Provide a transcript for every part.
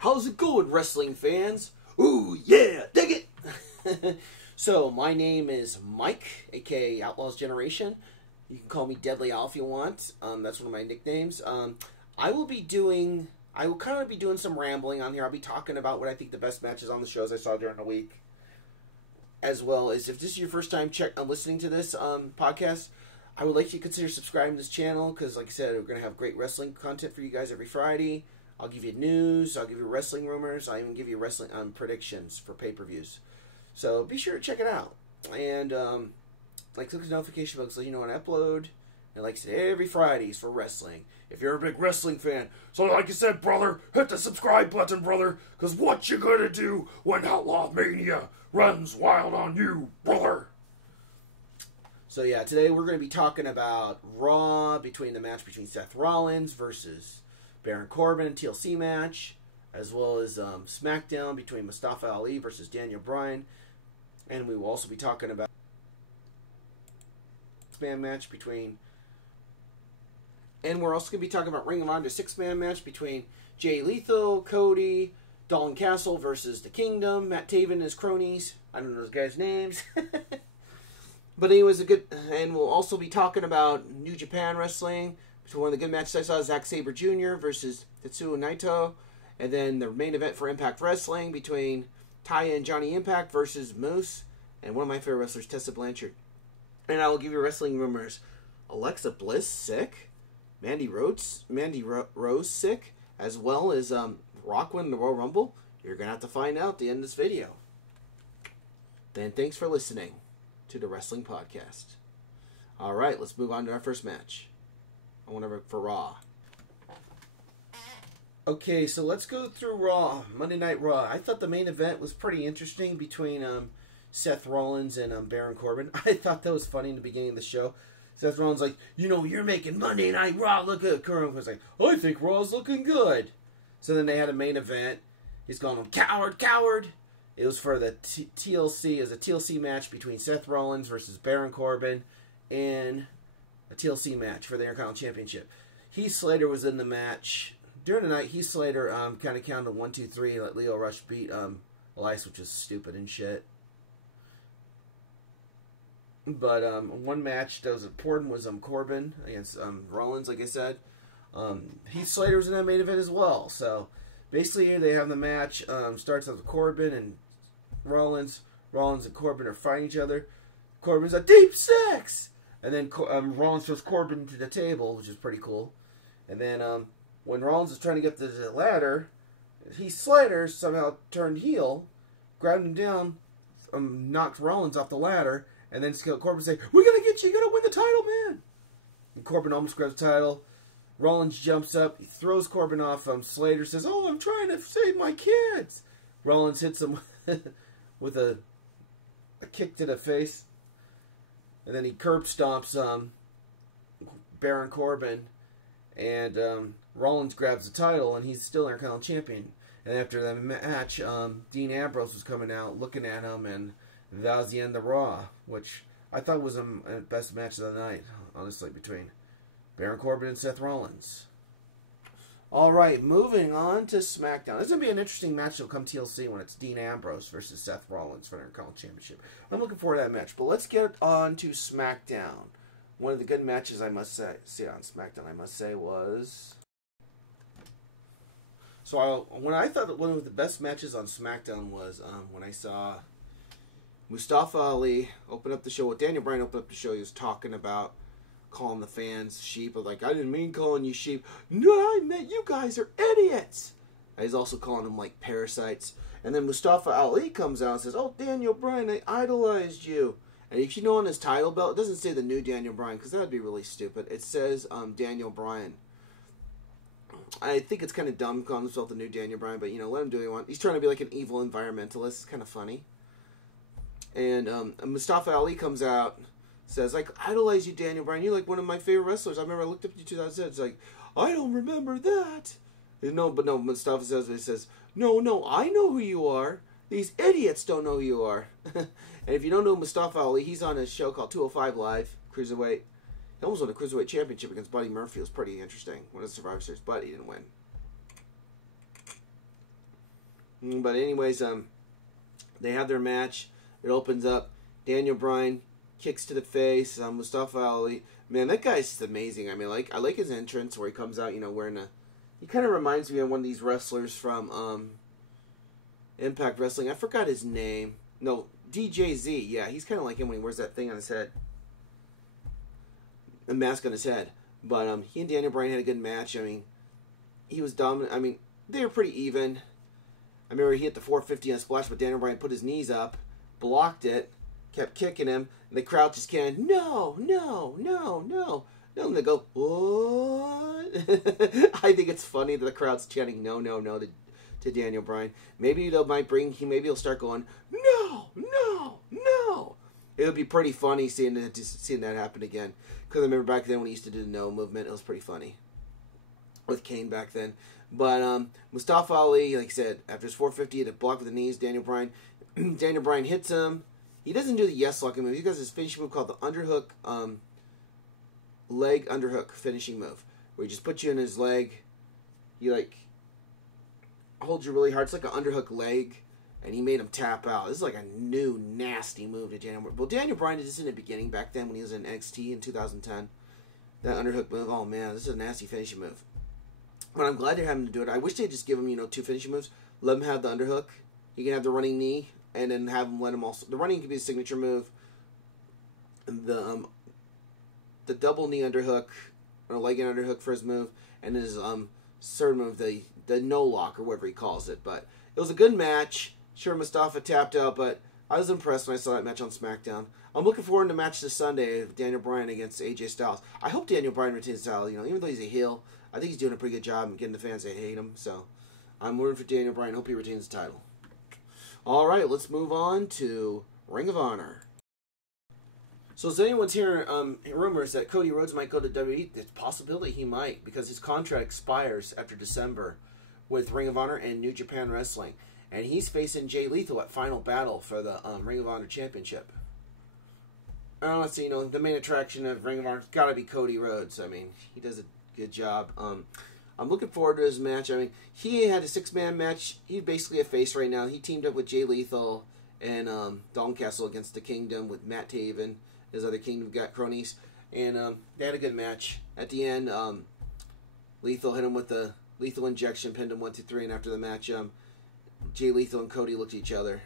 How's it going, wrestling fans? Ooh, yeah, dig it! So, my name is Mike, aka Outlaws Generation. You can call me Deadly Al if you want. That's one of my nicknames. I will kind of be doing some rambling on here. I'll be talking about what I think the best matches on the shows I saw during the week. As well as, if this is your first time listening to this podcast, I would like you to consider subscribing to this channel, because like I said, we're going to have great wrestling content for you guys every Friday. I'll give you news, I'll give you wrestling rumors, I'll even give you wrestling predictions for pay-per-views. So be sure to check it out. And click the notification bell so you know when I upload. And like I said, every Fridays for wrestling. If you're a big wrestling fan, so like I said, brother, hit the subscribe button, brother, because what you gonna do when Outlaw Mania runs wild on you, brother? So yeah, today we're going to be talking about Raw, between the match between Seth Rollins versus Baron Corbin, TLC match, as well as Smackdown between Mustafa Ali versus Daniel Bryan, and we will also be talking about six-man match between, and we're also going to be talking about Ring of Honor six-man match between Jay Lethal, Cody, Dalton Castle versus The Kingdom, Matt Taven and his cronies. I don't know those guys' names. But anyways, and we'll also be talking about New Japan Wrestling. So one of the good matches I saw, Zack Sabre Jr. versus Tetsuya Naito. And then the main event for Impact Wrestling between Taya and Johnny Impact versus Moose. And one of my favorite wrestlers, Tessa Blanchard. And I will give you wrestling rumors. Alexa Bliss sick. Mandy Rose sick. As well as Rock winning the Royal Rumble. You're going to have to find out at the end of this video. Then thanks for listening to the Wrestling Podcast. Alright, let's move on to our first match. I want to for Raw. Okay, so let's go through Raw. Monday Night Raw. I thought the main event was pretty interesting between Seth Rollins and Baron Corbin. I thought that was funny in the beginning of the show. Seth Rollins like, you know, you're making Monday Night Raw look good. Corbin was like, I think Raw's looking good. So then they had a main event. He's going, coward, coward. It was for the TLC, as a TLC match between Seth Rollins versus Baron Corbin in a TLC match for the Intercontinental Championship. Heath Slater was in the match. During the night, Heath Slater kind of counted 1, 2, 3, let Lio Rush beat Elias, which is stupid and shit. But one match that was important was Corbin against Rollins, like I said. Heath Slater was in that main event as well. So basically, they have the match. Starts with Corbin and Rollins. Rollins and Corbin are fighting each other. Corbin's a deep six! And then Rollins throws Corbin to the table, which is pretty cool. And then when Rollins is trying to get to the ladder, Heath Slater somehow turned heel, grabbed him down, knocked Rollins off the ladder, and then Corbin say, "We're going to get you, you're going to win the title, man!" And Corbin almost grabs the title. Rollins jumps up, he throws Corbin off. Slater says, "Oh, I'm trying to save my kids." Rollins hits him with a kick to the face. And then he curb stomps Baron Corbin. And Rollins grabs the title, and he's still Intercontinental Champion. And after the match, Dean Ambrose was coming out looking at him, and that was the end of Raw, which I thought was the best match of the night, honestly, between Baron Corbin and Seth Rollins. Alright, moving on to SmackDown. This is going to be an interesting match that'll come TLC when it's Dean Ambrose versus Seth Rollins for the Intercontinental Championship. I'm looking forward to that match. But let's get on to SmackDown. One of the good matches I must say on SmackDown, I must say, was... So when I thought that one of the best matches on SmackDown was when I saw Mustafa Ali open up the show. Well, Daniel Bryan opened up the show. He was talking about calling the fans sheep. Like, I didn't mean calling you sheep. No, I meant you guys are idiots. And he's also calling them like parasites. And then Mustafa Ali comes out and says, "Oh, Daniel Bryan, I idolized you." And if you know on his title belt, it doesn't say the new Daniel Bryan, because that would be really stupid. It says Daniel Bryan. I think it's kind of dumb calling himself the new Daniel Bryan, but, you know, let him do what he wants. He's trying to be like an evil environmentalist. It's kind of funny. And Mustafa Ali comes out, says, like, "I idolize you, Daniel Bryan. You're like one of my favorite wrestlers. I remember I looked up at you in 2007. It's like, I don't remember that." No, Mustafa says, no, I know who you are. These idiots don't know who you are. And if you don't know Mustafa Ali, he's on a show called 205 Live, Cruiserweight. He almost won a Cruiserweight Championship against Buddy Murphy. It was pretty interesting. Won a Survivor Series, but he didn't win. But anyways, they have their match. It opens up. Daniel Bryan kicks to the face. Mustafa Ali. Man, that guy's amazing. I mean, I like his entrance where he comes out, you know, wearing a... He kind of reminds me of one of these wrestlers from Impact Wrestling. I forgot his name. No, DJZ. Yeah, he's kind of like him when he wears that thing on his head. A mask on his head. But he and Daniel Bryan had a good match. I mean, he was dominant. I mean, they were pretty even. I remember he hit the 450 on a splash, but Daniel Bryan put his knees up, blocked it, kept kicking him, and the crowd just can't, no. And they go, what? I think it's funny that the crowd's chanting no to Daniel Bryan. Maybe maybe he'll start going, no. It would be pretty funny seeing that happen again. Because I remember back then when he used to do the no movement, it was pretty funny. With Kane back then. But Mustafa Ali, like I said, after his 450, he had a block with the knees. Daniel Bryan hits him. He doesn't do the yes locking move. He does his finishing move called the underhook, leg underhook finishing move, where he just puts you in his leg. He holds you really hard. It's like an underhook leg, and he made him tap out. This is like a new nasty move to Daniel Bryan. Well, Daniel Bryan did this in the beginning back then when he was in NXT in 2010. That underhook move. Oh man, this is a nasty finishing move. But I'm glad they're having to do it. I wish they'd just give him, 2 finishing moves. Let him have the underhook. He can have the running knee, and then have him let him also. The running can be a signature move. The double knee underhook, or leg and underhook for his move, and his third move, the no lock or whatever he calls it. But it was a good match. Sure, Mustafa tapped out, but I was impressed when I saw that match on Smackdown. I'm looking forward to the match this Sunday of Daniel Bryan against AJ Styles. I hope Daniel Bryan retains the title. Even though he's a heel, I think he's doing a pretty good job of getting the fans to hate him. So I'm rooting for Daniel Bryan. Hope he retains the title. All right, let's move on to Ring of Honor. So is anyone's hearing rumors that Cody Rhodes might go to WWE? There's a possibility he might, because his contract expires after December with Ring of Honor and New Japan Wrestling. And he's facing Jay Lethal at Final Battle for the Ring of Honor Championship. Honestly, the main attraction of Ring of Honor's got to be Cody Rhodes. I mean, he does a good job. I'm looking forward to his match. I mean, he had a 6-man match. He's basically a face right now. He teamed up with Jay Lethal and Dalton Castle against the Kingdom with Matt Taven, his other Kingdom cronies. And they had a good match. At the end, Lethal hit him with the lethal injection, pinned him 1, 2, 3, and after the match, Jay Lethal and Cody looked at each other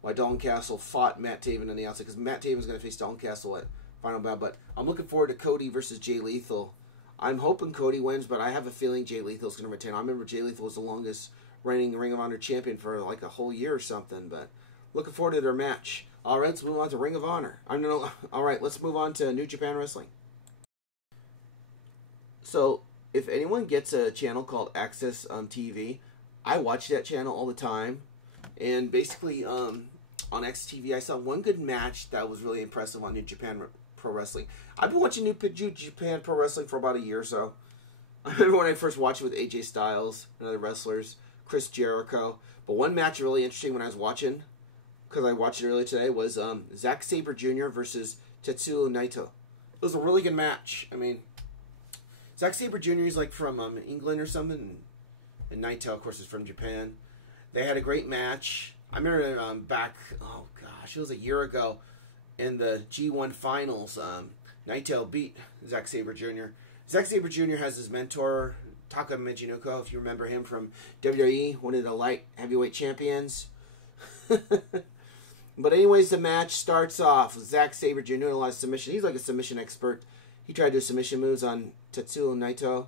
while Dalton Castle fought Matt Taven on the outside, because Matt Taven's going to face Dalton Castle at Final Battle. But I'm looking forward to Cody versus Jay Lethal. I'm hoping Cody wins, but I have a feeling Jay Lethal's going to retain. I remember Jay Lethal was the longest reigning Ring of Honor champion for like a whole year or something. But looking forward to their match. All right, let's move on to Ring of Honor. All right, let's move on to New Japan Wrestling. So if anyone gets a channel called Access TV, I watch that channel all the time. And basically, on XTV, I saw one good match that was really impressive on New Japan Pro Wrestling. I've been watching New Japan Pro Wrestling for about a year or so. I remember when I first watched it with AJ Styles and other wrestlers, Chris Jericho. But one match really interesting when I was watching, because I watched it earlier today, was Zack Sabre Jr. versus Tetsuya Naito. It was a really good match. I mean, Zack Sabre Jr. is like from England or something, and Naito, of course, is from Japan. They had a great match. I remember back, oh gosh, it was a year ago, in the G1 finals, Naito beat Zack Sabre Jr. Zack Sabre Jr. has his mentor, Taka Michinoku, if you remember him from WWE, one of the light heavyweight champions. But anyways, the match starts off with Zack Sabre Jr. doing a lot of submission. He's like a submission expert. He tried to do submission moves on Tetsuya Naito.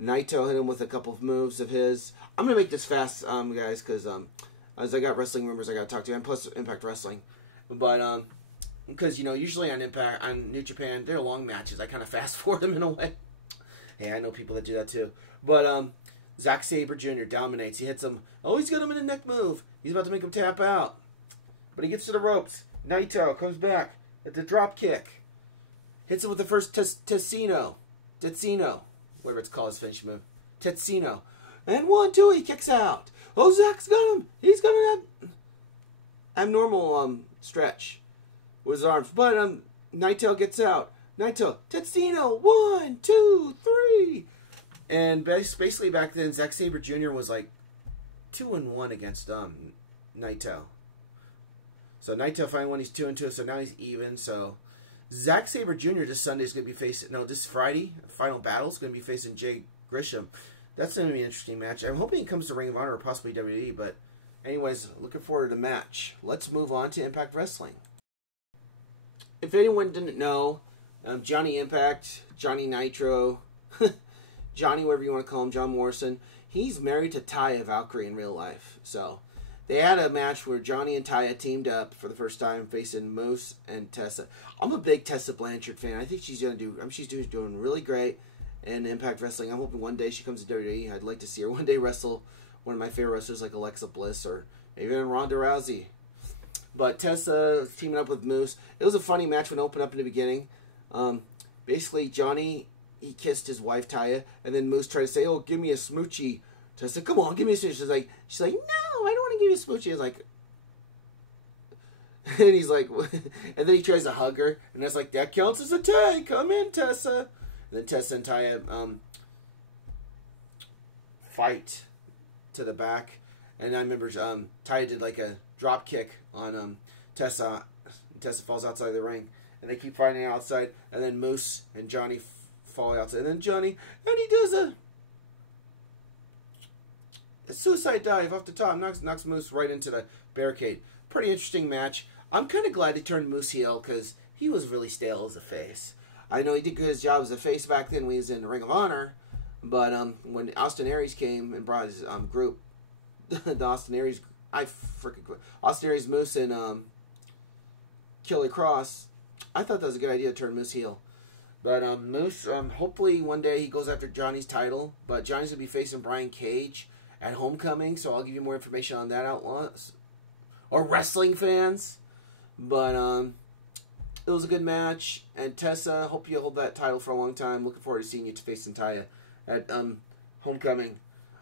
Naito hit him with a couple of moves of his. I'm going to make this fast, guys, because as I got wrestling rumors I got to talk to, and plus Impact Wrestling. But, because, usually on New Japan, they're long matches. I kind of fast forward them in a way. Hey, I know people that do that too. But, Zack Sabre Jr. dominates. He hits him. Oh, he's got him in a neck move. He's about to make him tap out. But he gets to the ropes. Naito comes back at the drop kick. Hits him with the first Tetsino. Whatever it's called, his finish move. Tetsino. And 1, 2, he kicks out. Oh, Zack's got him. He's got an abnormal stretch with his arms. But Naito gets out. Naito, Tetsino, 1, 2, 3. And basically back then, Zack Sabre Jr. was like 2-1 against Naito. So Naito finally won. He's 2-2. So now he's even. So Zack Sabre Jr. this Sunday is going to be facing. No, this Friday final battle is going to be facing Jay Grisham. That's going to be an interesting match. I'm hoping it comes to Ring of Honor or possibly WWE. But anyways, looking forward to the match. Let's move on to Impact Wrestling. If anyone didn't know, Johnny Impact, Johnny Nitro, Johnny, whatever you want to call him, John Morrison, he's married to Taya Valkyrie in real life. So they had a match where Johnny and Taya teamed up for the first time facing Moose and Tessa. I'm a big Tessa Blanchard fan. I think she's going to do, she's doing really great in Impact Wrestling. I'm hoping one day she comes to WWE. I'd like to see her one day wrestle one of my favorite wrestlers like Alexa Bliss or even Ronda Rousey. But Tessa teaming up with Moose. It was a funny match when it opened up in the beginning. Basically, Johnny, he kissed his wife, Taya, and then Moose tried to say, oh, give me a smoochie. Tessa, come on, give me a smoochie. She's like, no, I don't want to give you a smoochie. I was like, and he's like, and then he tries to hug her, and that's like, that counts as a tag. Come in, Tessa. And then Tessa and Taya fight to the back. And I remember Taya did like a drop kick on Tessa. Tessa falls outside the ring. And they keep fighting outside. And then Moose and Johnny fall outside. And then Johnny, and he does a suicide dive off the top. Knocks Moose right into the barricade. Pretty interesting match. I'm kind of glad they turned Moose heel because he was really stale as a face. I know he did good his job as a face back then when he was in Ring of Honor. But when Austin Aries came and brought his group, the Austin Aries, Austin Aries, Moose, and Killer Cross, I thought that was a good idea to turn Moose heel. But Moose, hopefully one day he goes after Johnny's title. But Johnny's going to be facing Brian Cage at Homecoming, so I'll give you more information on that, Outlaws. Or wrestling fans. But it was a good match. And Tessa, hope you hold that title for a long time. Looking forward to seeing you facing Taya at Homecoming.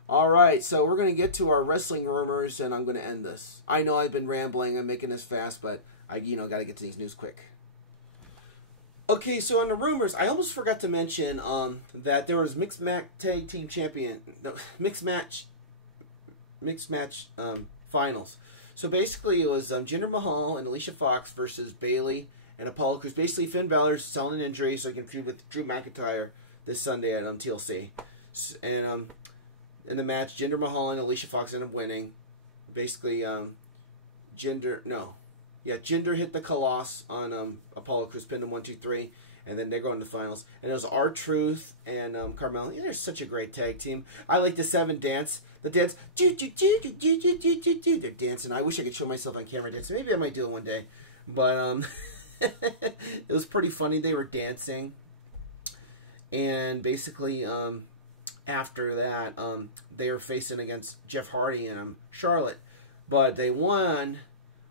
Alright, so we're going to get to our wrestling rumors, and I'm going to end this. I know I've been rambling. I'm making this fast, but I got to get to these news quick. Okay, so on the rumors, I almost forgot to mention that there was mixed match tag team champion, no, mixed match finals. So basically, it was Jinder Mahal and Alicia Fox versus Bayley and Apollo Crews. Basically, Finn Balor's selling an injury so he can feud with Drew McIntyre this Sunday at TLC. And in the match, Jinder Mahal and Alicia Fox ended up winning. Basically, Jinder hit the Colossus on Apollo Crews, pinned him 1-2-3, and then they go into the finals. And it was R-Truth and Carmella. Yeah, they're such a great tag team. I like the 7 dance. The dance, they're dancing. I wish I could show myself on camera dancing. Maybe I might do it one day. But it was pretty funny. They were dancing. And basically, after that, they were facing against Jeff Hardy and Charlotte. But they won.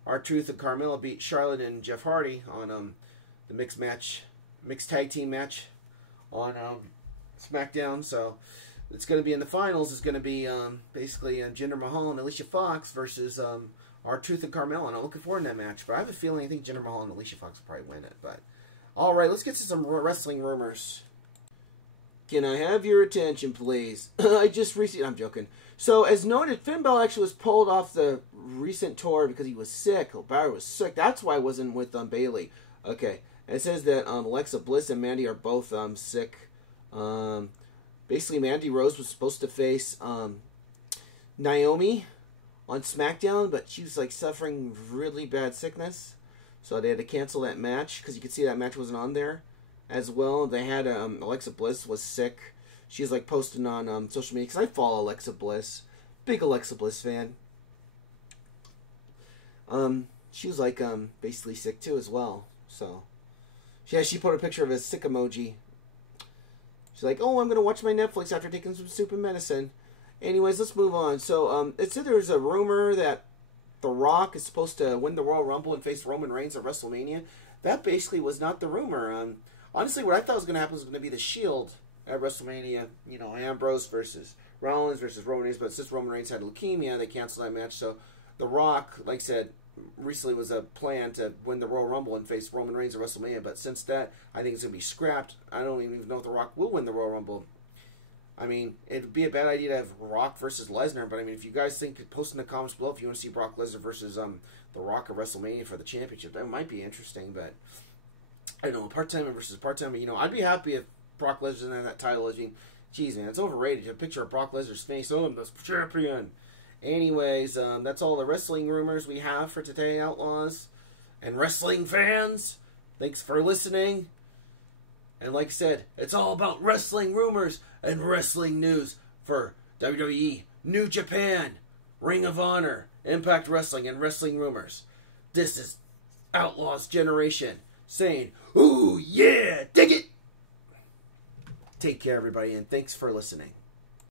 R-Truth and Carmella beat Charlotte and Jeff Hardy on the mixed tag team match on Smackdown. So it's going to be in the finals. It's going to be basically Jinder Mahal and Alicia Fox versus R-Truth and Carmella. And I'm looking forward to that match. But I have a feeling I think Jinder Mahal and Alicia Fox will probably win it. But all right, let's get to some wrestling rumors. Can I have your attention, please? I'm joking. So, as noted, Finn Balor actually was pulled off the recent tour because he was sick. Balor was sick. That's why I wasn't with Bayley. Okay. And it says that Alexa Bliss and Mandy are both sick. Basically, Mandy Rose was supposed to face Naomi on SmackDown, but she was suffering really bad sickness. So they had to cancel that match because you could see that match wasn't on there. As well, they had Alexa Bliss was sick. She's posting on social media because I follow Alexa Bliss, big Alexa Bliss fan. She was basically sick too as well. So yeah, she put a picture of a sick emoji. She's like, "Oh, I'm gonna watch my Netflix after taking some stupid medicine." Anyways, let's move on. So it said there's a rumor that The Rock is supposed to win the Royal Rumble and face Roman Reigns at WrestleMania. That basically was not the rumor. Honestly, what I thought was going to happen was going to be the Shield at WrestleMania. Ambrose versus Rollins versus Roman Reigns. But since Roman Reigns had leukemia, they canceled that match. So The Rock, like I said, recently was a plan to win the Royal Rumble and face Roman Reigns at WrestleMania. But since that, I think it's going to be scrapped. I don't even know if The Rock will win the Royal Rumble. I mean, it'd be a bad idea to have Rock versus Lesnar, but I mean, if you guys think, post in the comments below if you want to see Brock Lesnar versus The Rock at WrestleMania for the championship. That might be interesting, but I don't know, part-time versus part-time. You know, I'd be happy if Brock Lesnar didn't have that title. I mean, geez, man, it's overrated. A picture of Brock Lesnar's face. Oh, I'm the champion. Anyways, that's all the wrestling rumors we have for today, Outlaws and wrestling fans. Thanks for listening. And like I said, it's all about wrestling rumors and wrestling news for WWE, New Japan, Ring of Honor, Impact Wrestling, and Wrestling Rumors. This is Outlaws Generation saying, ooh, yeah, dig it! Take care, everybody, and thanks for listening.